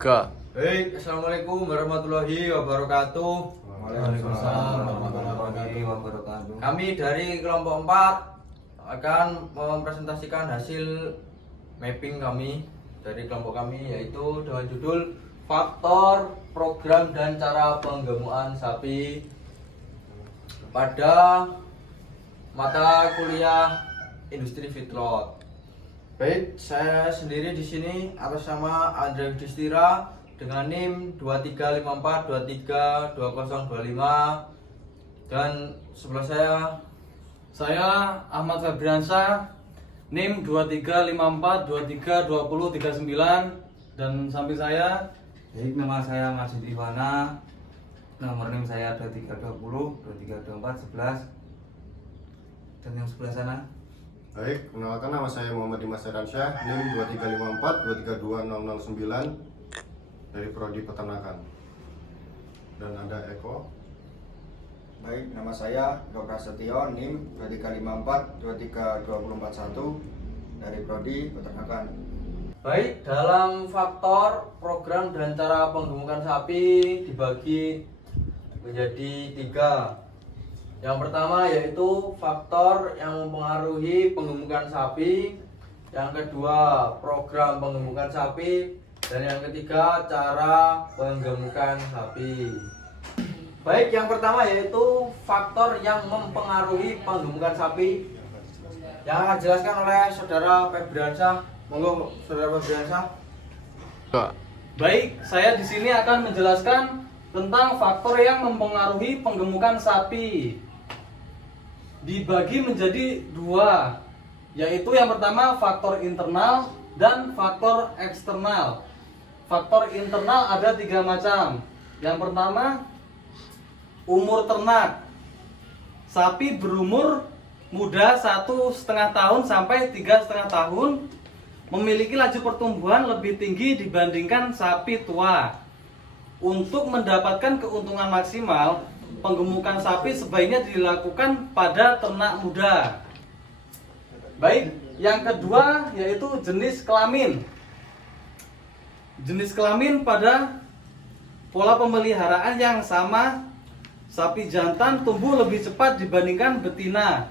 Kak. Baik, assalamualaikum warahmatullahi wabarakatuh. Waalaikumsalam warahmatullahi wabarakatuh. Kami dari kelompok 4 akan mempresentasikan hasil mapping kami dari kelompok kami, yaitu dengan judul faktor, program, dan cara penggemukan sapi pada mata kuliah industri feedlot. Baik, saya sendiri di sini atas nama Andre Yudhistira dengan NIM 2354232025, dan sebelah Saya Ahmad Febriansyah, NIM 2354232039, dan samping saya Baik, nama saya Masjid Iwana. Nomor NIM saya 2320 2324 11. Dan yang sebelah sana. Baik, kenalkan nama saya Muhammad Dimas Heransyah, NIM 2354 232009 dari Prodi Peternakan. Dan ada Eko. Baik, nama saya Dr. Setio, NIM 2354 23241 dari Prodi Peternakan. Baik, dalam faktor, program, dan cara penggemukan sapi dibagi menjadi 3. Yang pertama yaitu faktor yang mempengaruhi penggemukan sapi, yang kedua program penggemukan sapi, dan yang ketiga cara penggemukan sapi. Baik, yang pertama yaitu faktor yang mempengaruhi penggemukan sapi, yang akan dijelaskan oleh Saudara Febriansyah. Monggo Saudara Febriansyah. Kak. Baik, saya di sini akan menjelaskan tentang faktor yang mempengaruhi penggemukan sapi. Dibagi menjadi 2, yaitu yang pertama faktor internal dan faktor eksternal. Faktor internal ada 3 macam. Yang pertama, umur ternak. Sapi berumur muda 1,5 tahun sampai 3,5 tahun memiliki laju pertumbuhan lebih tinggi dibandingkan sapi tua. Untuk mendapatkan keuntungan maksimal, penggemukan sapi sebaiknya dilakukan pada ternak muda. Baik, yang kedua yaitu jenis kelamin. Jenis kelamin pada pola pemeliharaan yang sama, sapi jantan tumbuh lebih cepat dibandingkan betina.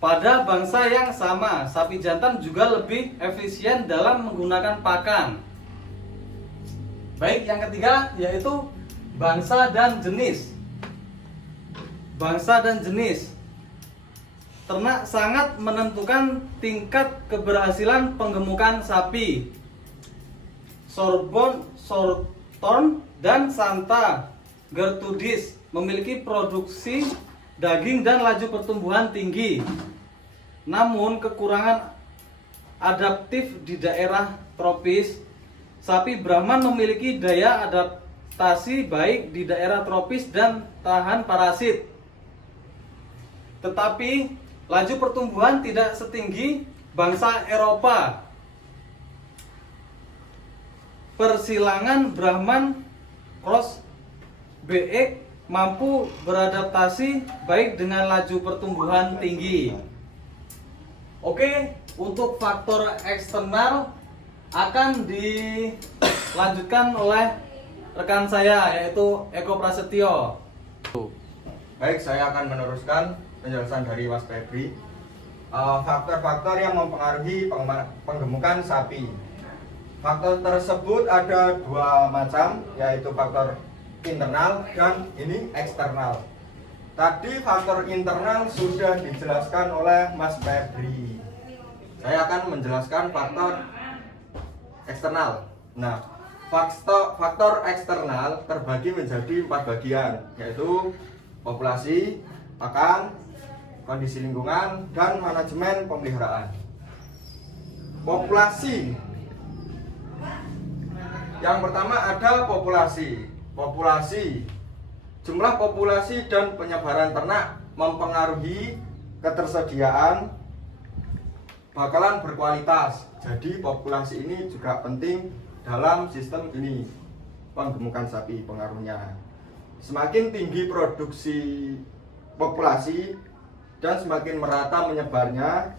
Pada bangsa yang sama, sapi jantan juga lebih efisien dalam menggunakan pakan. Baik, yang ketiga yaitu bangsa dan jenis. Bangsa dan jenis. Ternak sangat menentukan tingkat keberhasilan penggemukan sapi. Shorthorn dan Santa Gertrudis memiliki produksi daging dan laju pertumbuhan tinggi. Namun kekurangan adaptif di daerah tropis. Sapi Brahman memiliki daya adaptasi baik di daerah tropis dan tahan parasit. Tetapi laju pertumbuhan tidak setinggi bangsa Eropa. Persilangan Brahman Cross BX mampu beradaptasi baik dengan laju pertumbuhan tinggi. Oke, untuk faktor eksternal akan dilanjutkan oleh rekan saya, yaitu Eko Prasetyo. Baik, saya akan meneruskan penjelasan dari Mas Febri. Faktor-faktor yang mempengaruhi penggemukan sapi. Faktor tersebut ada 2 macam, yaitu faktor internal dan ini eksternal. Tadi faktor internal sudah dijelaskan oleh Mas Febri. Saya akan menjelaskan faktor eksternal. Nah, faktor eksternal terbagi menjadi 4 bagian, yaitu populasi, pakan, kondisi lingkungan, dan manajemen pemeliharaan. Populasi. Yang pertama ada populasi. Jumlah populasi dan penyebaran ternak mempengaruhi ketersediaan bakalan berkualitas. Jadi populasi ini juga penting dalam sistem ini, penggemukan sapi pengaruhnya. Semakin tinggi produksi populasi dan semakin merata menyebarnya,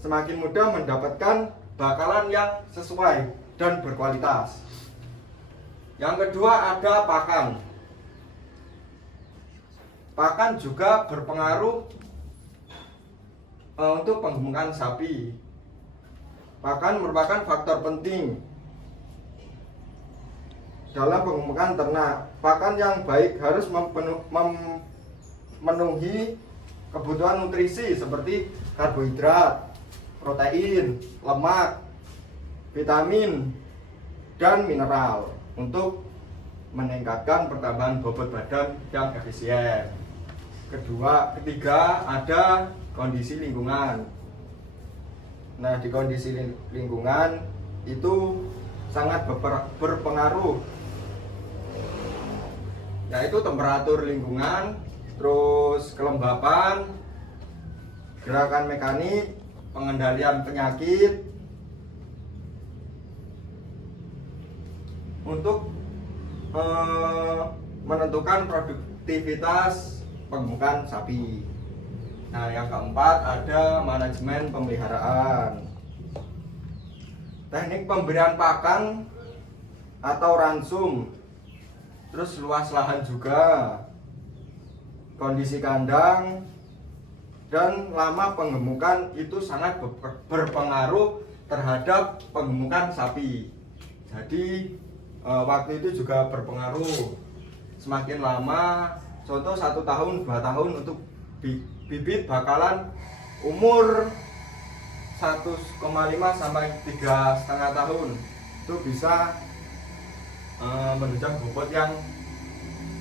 semakin mudah mendapatkan bakalan yang sesuai dan berkualitas. Yang kedua ada pakan. Pakan juga berpengaruh untuk penggemukan sapi. Pakan merupakan faktor penting dalam penggemukan ternak. Pakan yang baik harus memenuhi kebutuhan nutrisi seperti karbohidrat, protein, lemak, vitamin, dan mineral untuk meningkatkan pertambahan bobot badan yang efisien. Ketiga ada kondisi lingkungan. Nah, di kondisi lingkungan itu sangat berpengaruh, yaitu temperatur lingkungan, terus kelembapan, gerakan mekanik, pengendalian penyakit, untuk menentukan produktivitas penggemukan sapi. Nah, yang keempat ada manajemen pemeliharaan. Teknik pemberian pakan atau ransum, terus luas lahan juga, kondisi kandang, dan lama penggemukan itu sangat berpengaruh terhadap penggemukan sapi. Jadi waktu itu juga berpengaruh. Semakin lama, contoh 1 tahun, 2 tahun untuk bibit bakalan umur 1,5 sampai 3,5 tahun itu bisa menunjang bobot yang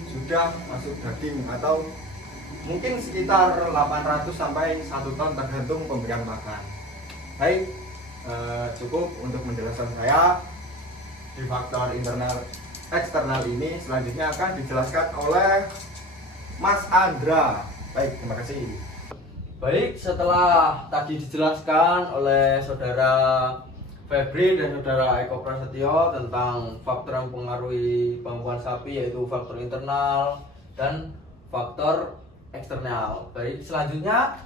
sudah masuk daging, atau mungkin sekitar 800 sampai 1 ton tergantung pemberian makan. Baik, cukup untuk penjelasan saya di faktor internal eksternal ini. Selanjutnya akan dijelaskan oleh Mas Andra. Baik, terima kasih. Baik, setelah tadi dijelaskan oleh saudara Febri dan saudara Eko Prasetyo tentang faktor yang mempengaruhi penggemukan sapi, yaitu faktor internal dan faktor eksternal. Baik, selanjutnya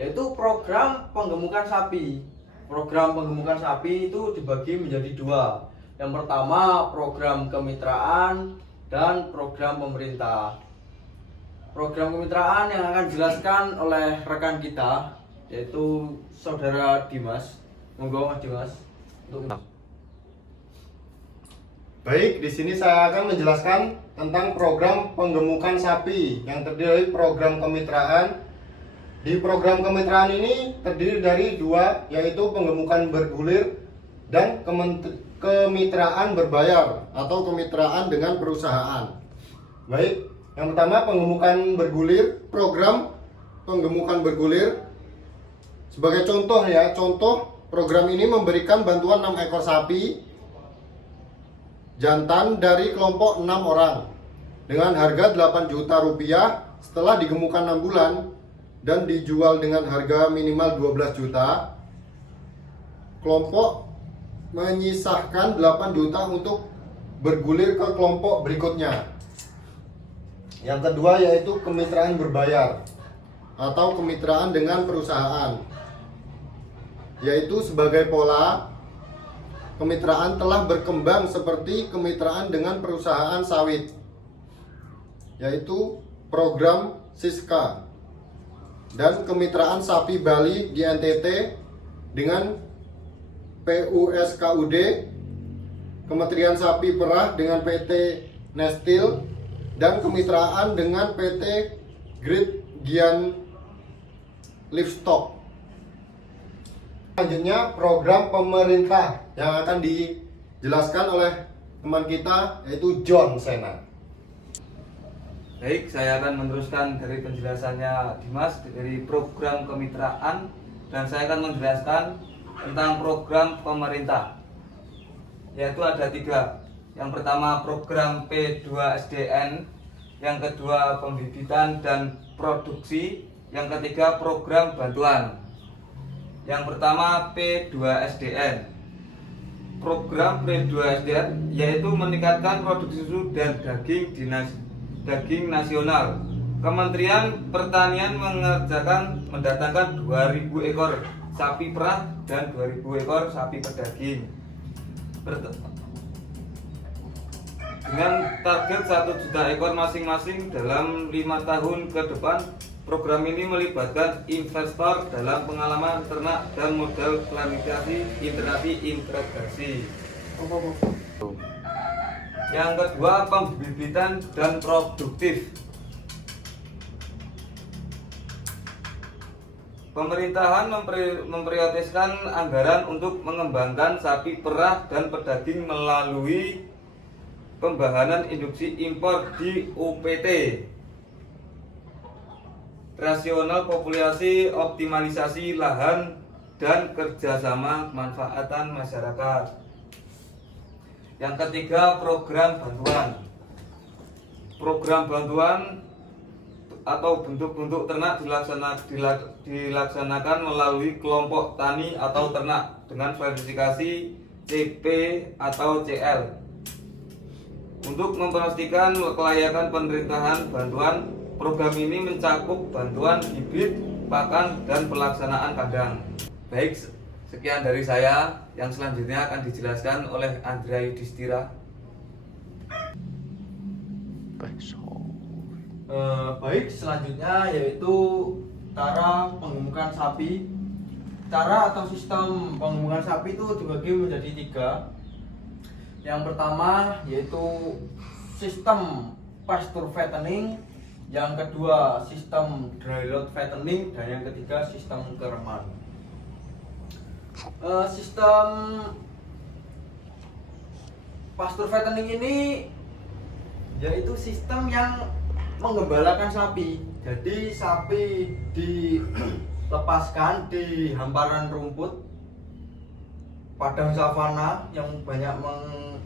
yaitu program penggemukan sapi. Program penggemukan sapi itu dibagi menjadi 2. Yang pertama program kemitraan dan program pemerintah. Program kemitraan yang akan dijelaskan oleh rekan kita, yaitu saudara Dimas. Monggo Mas Dimas. Baik, di sini saya akan menjelaskan tentang program penggemukan sapi yang terdiri dari program kemitraan. Di program kemitraan ini terdiri dari 2, yaitu penggemukan bergulir dan kemitraan berbayar atau kemitraan dengan perusahaan. Baik, yang pertama penggemukan bergulir. Program penggemukan bergulir sebagai contoh ya, contoh program ini memberikan bantuan 6 ekor sapi jantan dari kelompok 6 orang dengan harga 8 juta rupiah setelah digemukkan 6 bulan dan dijual dengan harga minimal 12 juta. Kelompok menyisahkan 8 juta untuk bergulir ke kelompok berikutnya. Yang kedua yaitu kemitraan berbayar atau kemitraan dengan perusahaan, yaitu sebagai pola kemitraan telah berkembang seperti kemitraan dengan perusahaan sawit, yaitu program Siska, dan kemitraan sapi Bali di NTT dengan PUSKUD, Kementerian Sapi Perah dengan PT Nestil, dan kemitraan dengan PT Great Gian Livestock. Selanjutnya program pemerintah yang akan dijelaskan oleh teman kita, yaitu John Sena. Baik, saya akan meneruskan dari penjelasannya Dimas dari program kemitraan, dan saya akan menjelaskan tentang program pemerintah, yaitu ada 3. Yang pertama program P2SDN, yang kedua pembibitan dan produksi, yang ketiga program bantuan. Yang pertama P2SDN. Program P2SDN yaitu meningkatkan produksi susu dan daging nasional. Kementerian Pertanian mendatangkan 2.000 ekor sapi perah dan 2.000 ekor sapi pedaging. Dengan dengan target 1 juta ekor masing-masing dalam 5 tahun ke depan. Program ini melibatkan investor dalam pengalaman ternak dan modal planifikasi integrasi. Yang kedua, pembibitan dan produktif. Pemerintahan memprioritaskan anggaran untuk mengembangkan sapi perah dan pedaging melalui pembahanan induksi impor di UPT, rasional populasi, optimalisasi lahan, dan kerjasama kemanfaatan masyarakat. Yang ketiga, program bantuan. Program bantuan atau bentuk-bentuk ternak dilaksanakan melalui kelompok tani atau ternak dengan verifikasi CP atau CL. Untuk memastikan kelayakan penerimaan bantuan, program ini mencakup bantuan bibit, pakan, dan pelaksanaan kandang. Baik, sekian dari saya. Yang selanjutnya akan dijelaskan oleh Andrea Yudhistira. Baik, selanjutnya yaitu cara penggemukan sapi. Cara atau sistem penggemukan sapi itu dibagi menjadi 3. Yang pertama yaitu sistem pasture fattening, yang kedua sistem dry lot fattening, dan yang ketiga sistem kereman. Sistem pasture fattening ini yaitu sistem yang menggembalakan sapi. Jadi sapi dilepaskan di hamparan rumput padang savana yang banyak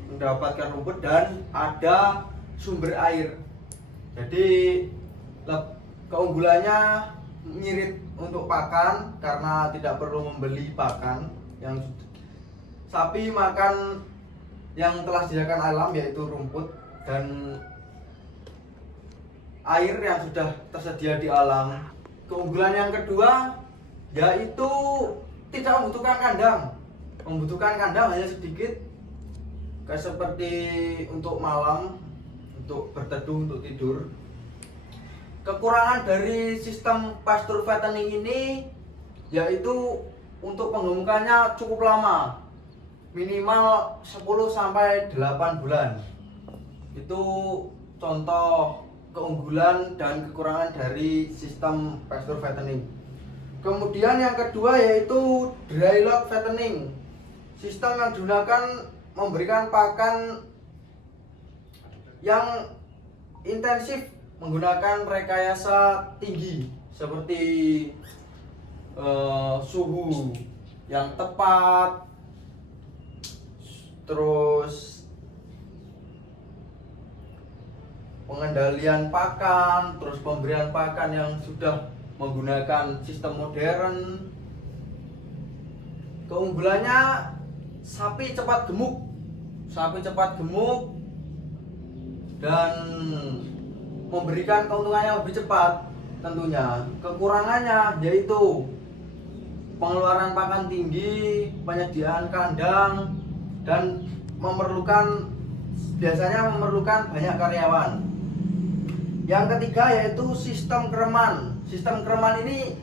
mendapatkan rumput dan ada sumber air. Jadi keunggulannya nyirit untuk pakan karena tidak perlu membeli pakan. Yang sapi makan yang telah disediakan alam yaitu rumput dan air yang sudah tersedia di alam. Keunggulan yang kedua yaitu tidak membutuhkan kandang. Membutuhkan kandang hanya sedikit, kayak seperti untuk malam, untuk berteduh, untuk tidur. Kekurangan dari sistem pasture fattening ini yaitu untuk penggemukannya cukup lama, minimal 10 sampai 8 bulan. Itu contoh keunggulan dan kekurangan dari sistem pasture fattening. Kemudian yang kedua yaitu dry lot fattening. Sistem yang digunakan memberikan pakan yang intensif menggunakan rekayasa tinggi seperti suhu yang tepat, terus pengendalian pakan, terus pemberian pakan yang sudah menggunakan sistem modern. Keunggulannya sapi cepat gemuk dan memberikan keuntungan yang lebih cepat tentunya. Kekurangannya yaitu pengeluaran pakan tinggi, penyediaan kandang, dan biasanya memerlukan banyak karyawan. Yang ketiga yaitu sistem kereman. Sistem kereman ini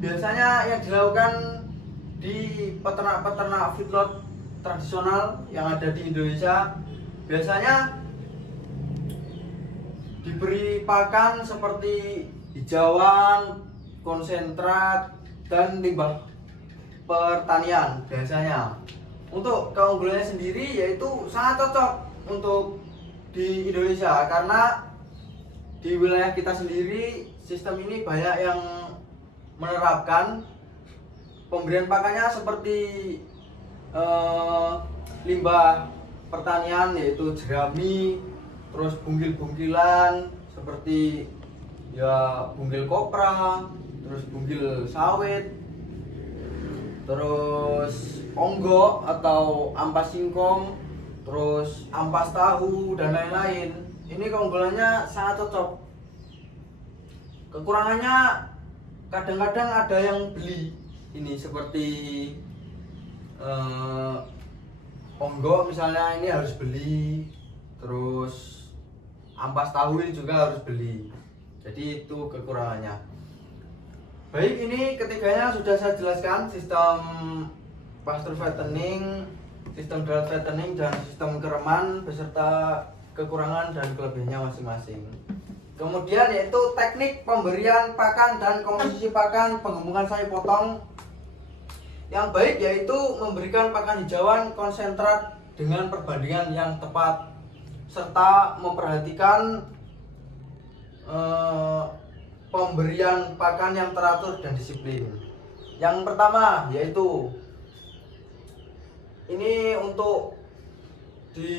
biasanya yang dilakukan di peternak-peternak feedlot tradisional yang ada di Indonesia. Biasanya diberi pakan seperti hijauan, konsentrat, dan limbah pertanian biasanya. Untuk keunggulannya sendiri yaitu sangat cocok untuk di Indonesia karena di wilayah kita sendiri sistem ini banyak yang menerapkan. Pemberian pakannya seperti limbah pertanian yaitu jerami, terus bungkil-bungkilan seperti ya bunggil kopra, terus bunggil sawit, terus onggo atau ampas singkong, terus ampas tahu, dan lain-lain. Ini keunggulannya sangat cocok. Kekurangannya kadang-kadang ada yang beli ini seperti onggo misalnya, ini harus beli. terus ampas tahu ini juga harus beli. Jadi itu kekurangannya. Baik, ini ketiganya sudah saya jelaskan, sistem pasture fattening, sistem drought fattening, dan sistem kereman beserta kekurangan dan kelebihannya masing-masing. Kemudian yaitu teknik pemberian pakan dan komposisi pakan penggemukan sapi potong yang baik, yaitu memberikan pakan hijauan konsentrat dengan perbandingan yang tepat serta memperhatikan pemberian pakan yang teratur dan disiplin. Yang pertama yaitu ini untuk di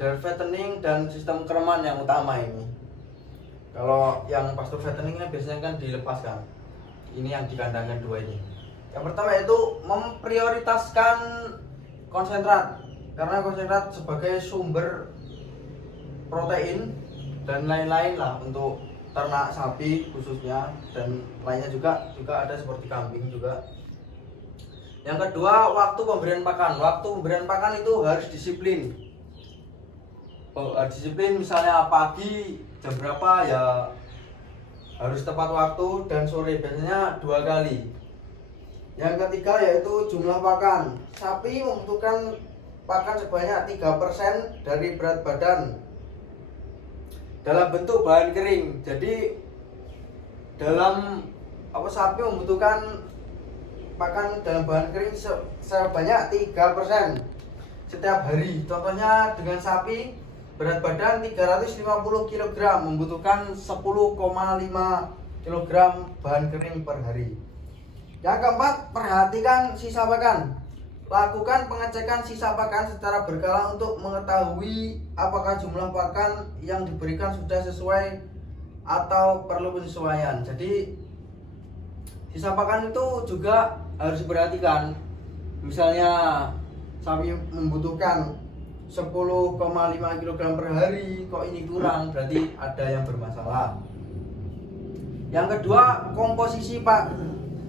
dairy fattening dan sistem kereman yang utama ini. Kalau yang pasture fatteningnya biasanya kan dilepaskan. Ini yang dikandangkan dua ini. Yang pertama yaitu memprioritaskan konsentrat, karena konsentrat sebagai sumber protein dan lain-lain lah untuk ternak sapi khususnya, dan lainnya juga ada seperti kambing juga. Yang kedua, waktu pemberian pakan. Waktu pemberian pakan itu harus disiplin. Disiplin, misalnya pagi jam berapa ya harus tepat waktu, dan sore biasanya 2 kali. Yang ketiga yaitu jumlah pakan. Sapi membutuhkan pakan sebanyak 3% dari berat badan dalam bentuk bahan kering. Jadi sapi membutuhkan pakan dalam bahan kering sebanyak 3% setiap hari. Contohnya dengan sapi berat badan 350 kg membutuhkan 10,5 kg bahan kering per hari. Yang keempat, perhatikan sisa pakan. Lakukan pengecekan sisa pakan secara berkala untuk mengetahui apakah jumlah pakan yang diberikan sudah sesuai atau perlu penyesuaian. Jadi sisa pakan itu juga harus diperhatikan. Misalnya sapi membutuhkan 10,5 kg per hari, kok ini kurang, berarti ada yang bermasalah. Yang kedua, komposisi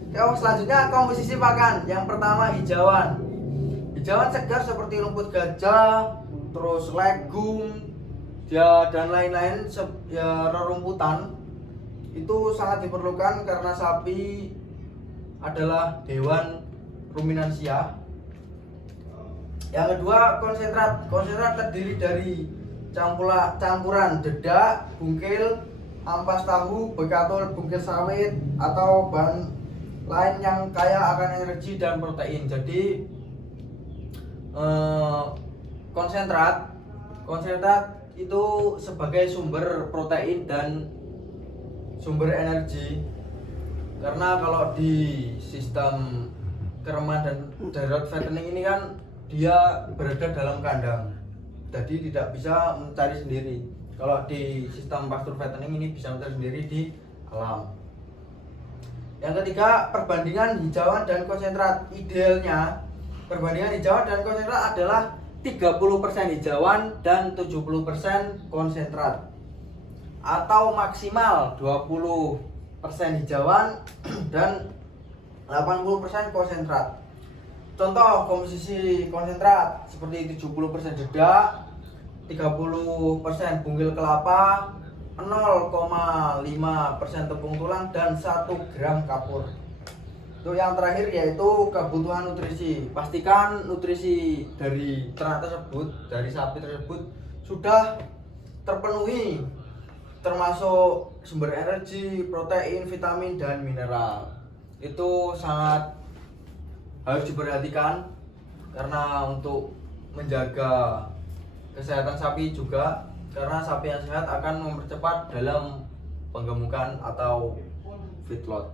selanjutnya komposisi pakan. Yang pertama, hijauan. Hijauan segar seperti rumput gajah, terus legum, dan lain-lain, rerumputan itu sangat diperlukan karena sapi adalah hewan ruminansia. Yang kedua, konsentrat. Konsentrat terdiri dari campuran dedak, bungkil, ampas tahu, bekatul, bungkil sawit, atau bahan lain yang kaya akan energi dan protein. Jadi konsentrat itu sebagai sumber protein dan sumber energi. Karena kalau di sistem kereman dan drought fattening ini kan dia berada dalam kandang, jadi tidak bisa mencari sendiri. Kalau di sistem pasture fattening ini bisa mencari sendiri di alam. Yang ketiga, perbandingan hijauan dan konsentrat. Idealnya perbandingan hijauan dan konsentrat adalah 30% hijauan dan 70% konsentrat, atau maksimal 20% hijauan dan 80% konsentrat. Contoh komposisi konsentrat seperti 70% dedak, 30% bungkil kelapa, 0,5% tepung tulang, dan 1 gram kapur. Untuk yang terakhir yaitu kebutuhan nutrisi. Pastikan nutrisi dari ternak tersebut, dari sapi tersebut sudah terpenuhi, termasuk sumber energi, protein, vitamin, dan mineral. Itu sangat harus diperhatikan karena untuk menjaga kesehatan sapi juga, karena sapi yang sehat akan mempercepat dalam penggemukan atau feedlot.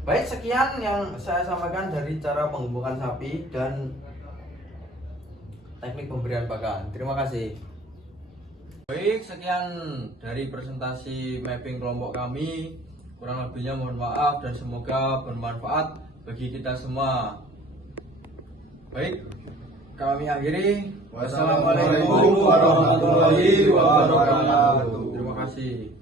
Baik, sekian yang saya sampaikan dari cara penggemukan sapi dan teknik pemberian pakan. Terima kasih. Baik, sekian dari presentasi mapping kelompok kami. Kurang lebihnya mohon maaf dan semoga bermanfaat bagi kita semua. Baik, kami akhiri. Wassalamualaikum warahmatullahi wabarakatuh. Terima kasih.